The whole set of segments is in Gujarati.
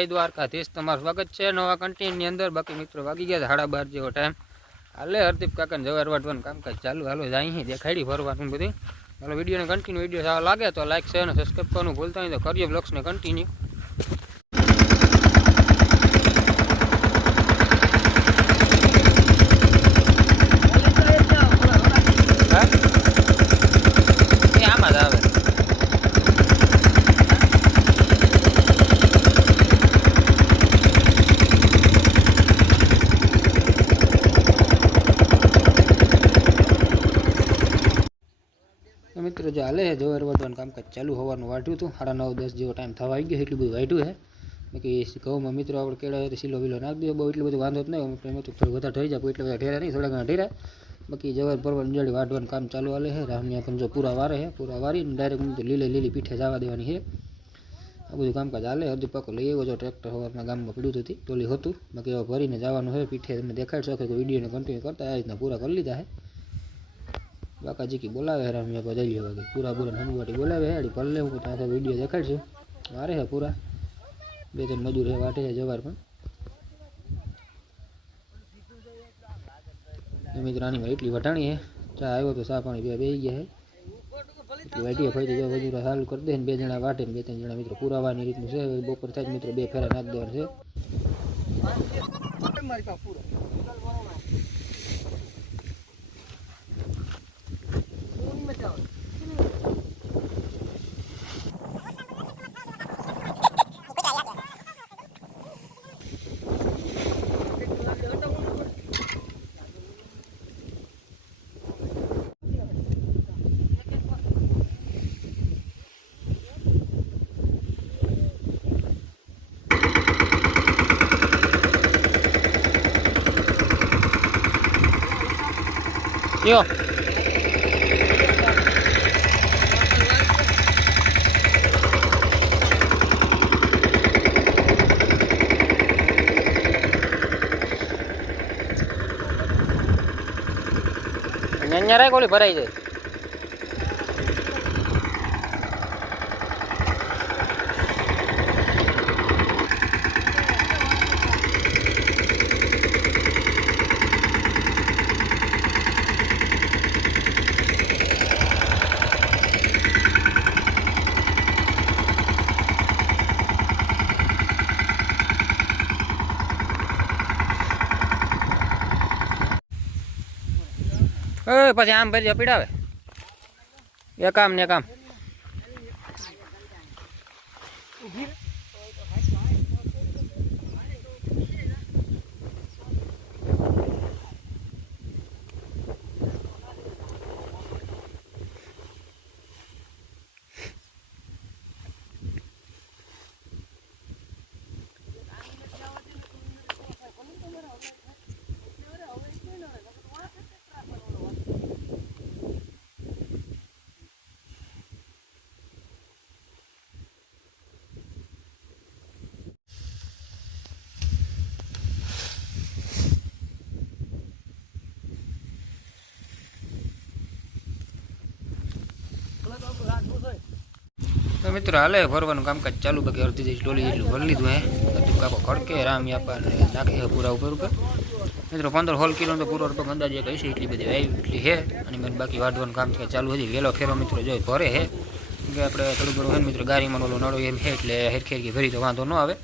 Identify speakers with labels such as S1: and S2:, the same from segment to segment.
S1: જય દ્વારકાધીશ તમારું સ્વાગત છે નવા કન્ટેનની અંદર બાકી મિત્રો વાગી ગયા સાડા બાર જેવો ટાઈમ હાલે હરદીપ કાકાને જવાર વાટવાનું કામકાજ ચાલુ હાલો જાય અહીં દેખાડી ફરવાનું બધી હાલો વિડીયોને કન્ટિન્યુ વિડીયો સારો લાગે તો લાઇક શેર અને સબસ્ક્રાઈબ કરવાનું ભૂલતા નહીં તો કરીએ બ્લોગ્સને કન્ટિન્યુ चालू होटू थूँ साढ़ा नौ दस जो टाइम थवागे एटू बधुँ वाटू है बाकी कहूँ मैं मित्रों आप कह सीलो बिलो ना दिए बहुत एट्लू बधुँ बात नहीं प्रेम तो थोड़ा बता ठहरी जाए बजा ठेरा नहीं थोड़ा घना ठेरा बाकी जवर पर जल्दी वाटवा काम चालू वाले है राम ने जो पूरा वारे है पूरा वारी डायरेक्ट लीले लीली पीठे जावा दे बधु काम काज हाँ हजू पाको लई गो ट्रेक्टर हो गाम में पड़ू थी टोली होत बाकी भरी ने जाए पीठे तक देखाड़ सको वीडियो ने कंटीन्यू करता है आ रीतना पूरा कर लीजा है કકજી કે બોલાવે હરા મે બોજી લ્યો કે પૂરા બોલાવે એ પડ લેવું તો આ વિડિયો દેખાડશું વારે હે પૂરા બે તો મધુરે વાટે જવાર પર મિત્રો આની વેટલી વઠાણી હે ચા આવ્યો તો ચા પાણી બે બેઈ ગયા હે બેટીય ફોજી બોજીરો હાલ કર દે બે જણા વાટે બે જણા મિત્રો પૂરાવાની રીત નું છે બપોર થઈ જ મિત્રો બે ફેરા નાખ દો છે મારી પાસે પૂરો rồi Nhiều અહીંયા રાખ ઓલી ભરાઈ જાય પછી આમ ભરી પીડાવે એ કામ ને કામ તો મિત્રો હાલે ભરવાનું કામકાજ ચાલુ બાકી અડધી જેટલી ટોલી જેટલું ભરી લીધું હે અડધું કાકો ખડકે રામ યાપા ને નાખી પૂરા ઉપર ઉપર મિત્રો પંદર હોલ કિલો તો પૂરો અડધો અંદાજે કહી છે એટલી બધી આવી એટલી હે અને મને બાકી વાઢવાનું કામ ચાલુ હતી વેલો ફેરો મિત્રો જો ભરે હે કે આપણે થોડું ઘણું હે મિત્રો ગાડીમાં ઓલો નળો એમ હે એટલે હેરખેરખી ભરી તો વાંધો ન આવે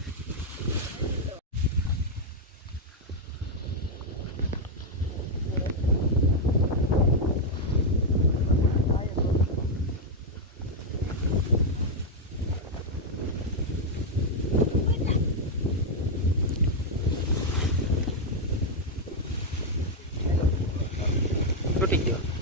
S1: તૂટી ગયો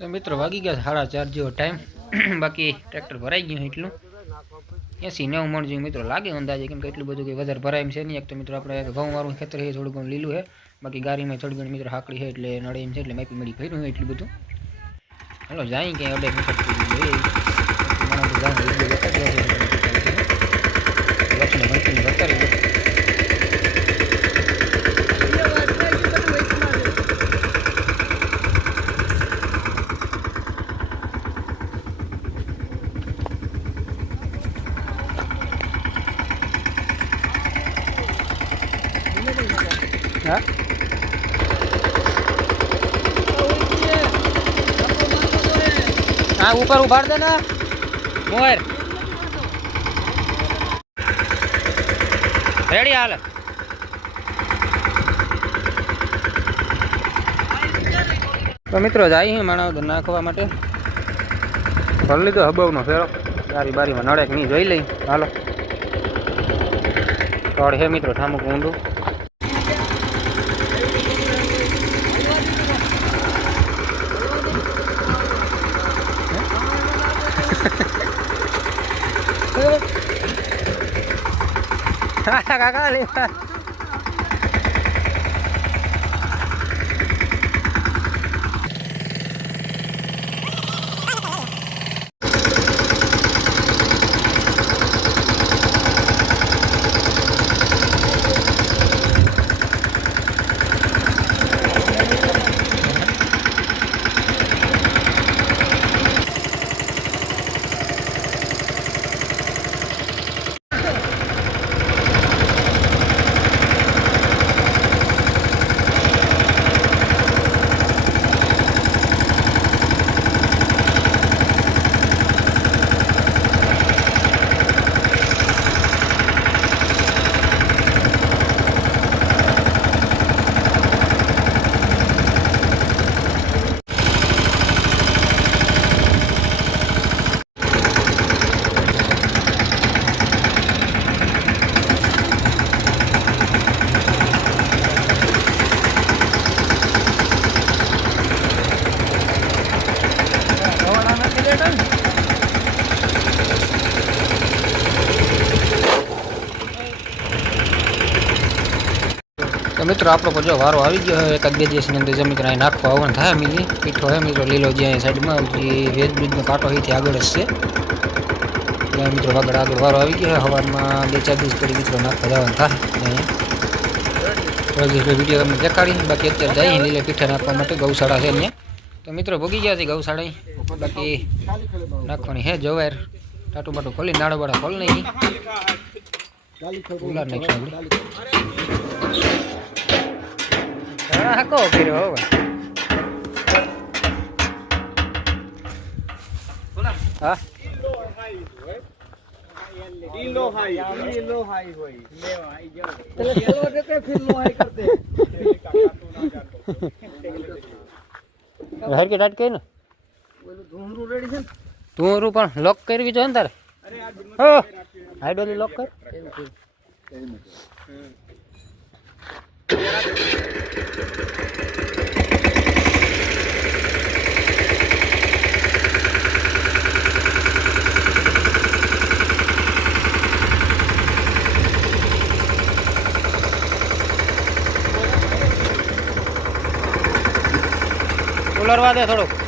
S1: तो मित्रों वगी गया साढ़ा चार जो टाइम बाकी ट्रेक्टर भराइ गटलू या सी ने मन जो मित्रों लगे अंदाजे कम के बजू कहीं वजार भराइम से नहीं एक तो मित्रों अपने घऊँ वालू खेतर है थोड़ी घूम लीलू है बाकी गाड़ी में थोड़ी घी मित्रों हाकड़ी है एट नड़ेम से मैपी मड़ी फैरू है एटू बधु जाए क्या હા હા ઉપર ઉભાડ દે ને મોર રેડી હાલ તો મિત્રો જાય અહીં માણસ નાખવા માટે ભરી લીધો હબાવનો ફેરો બારી બારીમાં નડે નહીં જોઈ લઈ હાલો તો હે મિત્રો ઠામુક ઊંડું કાકા લેવા तो मित्रों आप जो वारो आ गया है एक अगले दिवस अंदर जमीन अँ नाखो आवन थे मिली पीठो है मित्रों लीलो जी अँ साइड में वेज ब्रिज में काटो अँ थी हे मित्रों आग आग वारो आ गया है हवा में बे चार दिवस पड़े मित्रों नाखो जावा था वीडियो तक देखाड़ी बाकी अत्य जाए लीले पीठा ना गौशाला है तो मित्रों भोगी गया गौशाला बाकी नाखो है जवार टाटू बाटू खोली नाड़ो बाड़ा खोल नहीं ಹಾಕೋ ಹೋಗಿರಿ ಹೋಗ घर के डाट कही ना તું પણ લોક કરવી જોઈએ ને તારે હાઈડોલી લોક કર ઉલરવા દે થોડુંક